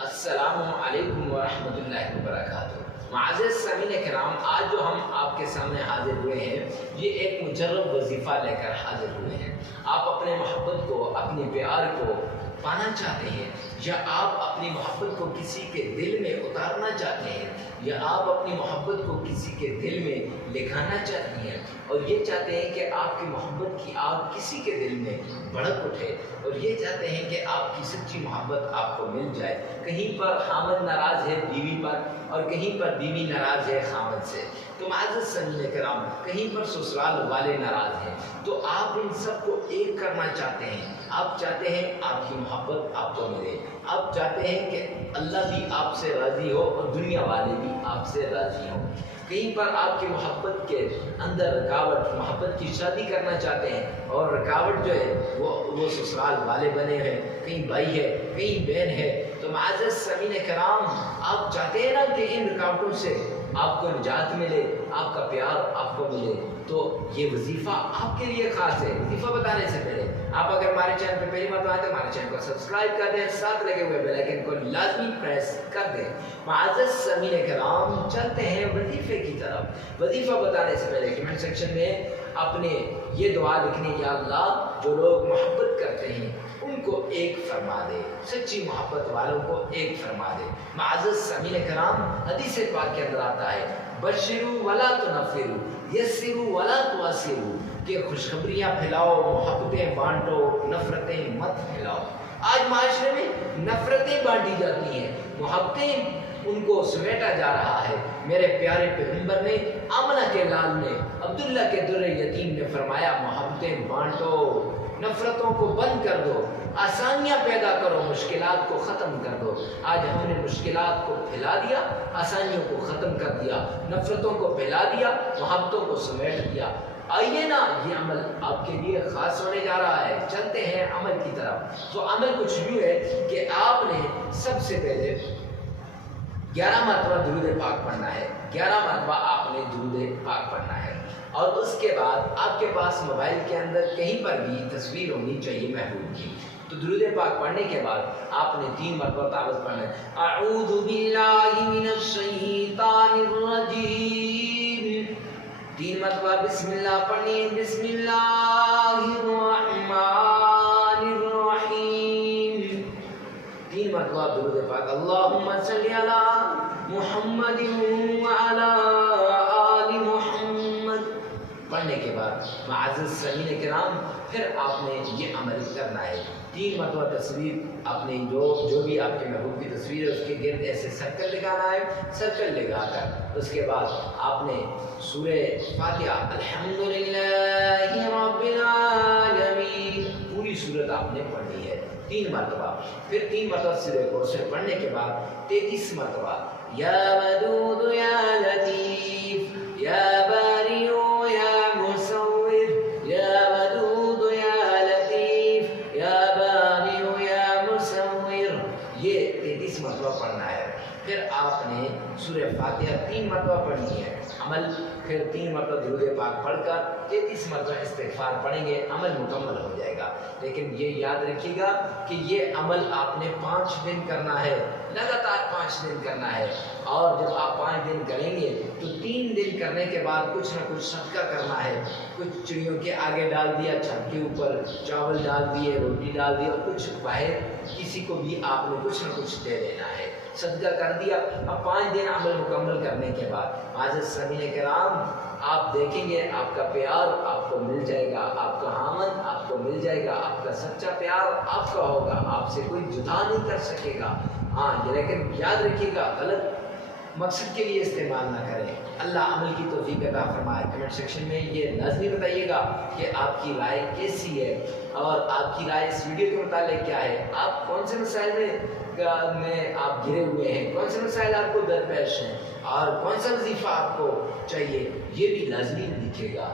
السلام علیکم ورحمۃ اللہ وبرکاتہ۔ معزز سامعین کرام، آج جو ہم آپ کے سامنے حاضر ہوئے ہیں یہ ایک مجرب وظیفہ لے کر حاضر ہوئے ہیں۔ آپ اپنے محبت کو، اپنے پیار کو پانا چاہتے ہیں، یا آپ اپنی محبت کو کسی کے دل میں اتارنا چاہتے ہیں، یا آپ اپنی محبت کو کسی کے دل میں لکھانا چاہتی ہیں، اور یہ چاہتے ہیں کہ آپ کی محبت کی آگ کسی کے دل میں بھڑک اٹھے، اور یہ چاہتے ہیں کہ آپ کی سچی محبت آپ کو مل جائے۔ کہیں پر خامد ناراض ہے بیوی پر، اور کہیں پر بیوی ناراض ہے خامد سے، تو معزز سامعین کرام کہیں پر سسرال والے ناراض ہیں، تو آپ ان سب کو ایک کرنا چاہتے ہیں۔ آپ چاہتے ہیں آپ کی محبت آپ کو ملے، آپ چاہتے ہیں کہ اللہ بھی آپ سے راضی ہو اور دنیا والے بھی آپ سے راضی ہوں۔ کہیں پر آپ کی محبت کے اندر رکاوٹ، محبت کی شادی کرنا چاہتے ہیں، اور رکاوٹ جو ہے وہ سسرال والے بنے ہیں، کہیں بھائی ہے کہیں بہن ہے، تو معزز سامعین کرام آپ چاہتے ہیں نا کہ ان رکاوٹوں سے آپ کو نجات ملے، آپ کا پیار آپ کو ملے، تو یہ وظیفہ آپ کے لیے خاص ہے۔ وظیفہ بتانے سے پہلے آپ اگر ہمارے چینل پہ پہلی مرتبہ آئے تو ہمارے چینل کو سبسکرائب کر دیں، ساتھ لگے ہوئے بیل آئیکن کو لازمی پریس کر دیں۔ معزز سامعین کرام چلتے ہیں وظیفے کی طرف۔ وظیفہ بتانے سے پہلے کمنٹ سیکشن میں اپنے یہ دعا لکھنے، یا اللہ جو لوگ محبت کرتے ہیں ان کو ایک فرما دے، سچی محبت والوں کو ایک فرما دے۔ معزز سامعین کرام حدیث پاک کے اندر آتا ہے بشروا ولا تنفروا یسروا ولا تعسروا، کہ خوشخبریاں پھیلاؤ، محبتیں بانٹو، نفرتیں مت پھیلاؤ۔ آج معاشرے میں نفرتیں بانٹی جاتی ہیں، محبتیں ان کو سمیٹا جا رہا ہے۔ میرے پیارے پیغمبر نے، آمنہ کے لال نے، عبداللہ کے در یتیم نے فرمایا محبتیں بانٹو، نفرتوں کو بند کر دو، آسانیاں پیدا کرو، مشکلات کو ختم کر دو۔ آج ہم نے مشکلات کو پھیلا دیا، آسانیوں کو ختم کر دیا، نفرتوں کو پھیلا دیا، محبتوں کو سمیٹ دیا۔ آئیے نا، یہ عمل آپ کے لیے خاص ہونے جا رہا ہے۔ چلتے ہیں عمل کی طرف۔ تو عمل کچھ یوں ہے کہ آپ نے سب سے پہلے 11 مرتبہ درود پاک پڑھنا ہے۔ 11 مرتبہ آپ نے درود پاک پڑھنا ہے، اور اس کے بعد آپ کے پاس موبائل کے اندر کہیں پر بھی تصویر ہونی چاہیے محبوب کی۔ تو درود پاک پڑھنے کے بعد آپ نے 3 مرتبہ تعوذ پڑھنا ہے۔ اعوذ باللہ من الشیطان الرجیم، 3 مرتبہ بسم اللہ پڑھنی، بسم اللہ الرحمن الرحیم، 3 مرتبہ درود پاک اللہم صلی علی محمد وعلی آل محمد پڑھنے کے بعد معزز سامعین کرام پھر آپ نے یہ عمل کرنا ہے۔ 3 مرتبہ تصویر آپ نے جو بھی آپ کے محبوب کی تصویر ہے اس کے گرد ایسے سرکل لگانا ہے۔ سرکل لگا کر اس کے بعد آپ نے سورہ فاتحہ الحمدللہ رب العالمین پوری سورت آپ نے پڑھنی ہے 3 مرتبہ۔ پھر 3 مرتبہ سورہ کوثر پڑھنے کے بعد 33 مرتبہ یا ودود یا لطیف یا باری یا مصور، یا ودود یا لطیف یا باری یا مصور، یہ 33 مرتبہ پڑھنا ہے۔ پھر آپ نے سورہ فاتحہ 3 مرتبہ پڑھنی ہے۔ عمل پھر 3 مرتبہ درود پاک پڑھ کر 33 مرتبہ استغفار پڑھیں گے، عمل مکمل ہو جائے گا۔ لیکن یہ یاد رکھیے گا کہ یہ عمل آپ نے 5 دن کرنا ہے، لگاتار 5 دن کرنا ہے، اور جب آپ 5 دن کریں گے تو 3 دن کرنے کے بعد کچھ نہ کچھ صدقہ کرنا ہے۔ کچھ چڑیوں کے آگے ڈال دیا، چھت کے اوپر چاول ڈال دیے، روٹی ڈال دی، اور کچھ باہر کسی کو بھی آپ نے کچھ نہ کچھ دے دینا ہے، صدقہ کر دیا۔ اب 5 دن عمل مکمل کرنے کے بعد معزز سامعین کرام آپ دیکھیں گے آپ کا پیار آپ کو مل جائے گا، آپ کا ہامن آپ کو مل جائے گا، آپ کا سچا پیار آپ کا ہوگا، آپ سے کوئی جدا نہیں کر سکے گا۔ ہاں لیکن یاد رکھیے گا غلط مقصد کے لیے استعمال نہ کریں۔ اللہ عمل کی توفیق عطا فرمائے۔ کمنٹ سیکشن میں یہ لازمی بتائیے گا کہ آپ کی رائے کیسی ہے، اور آپ کی رائے اس ویڈیو کے متعلق کیا ہے، آپ کون سے مسائل میں آپ گرے ہوئے ہیں، کون سے مسائل آپ کو درپیش ہیں، اور کون سا وظیفہ آپ کو چاہیے، یہ بھی لازمی لکھیے گا۔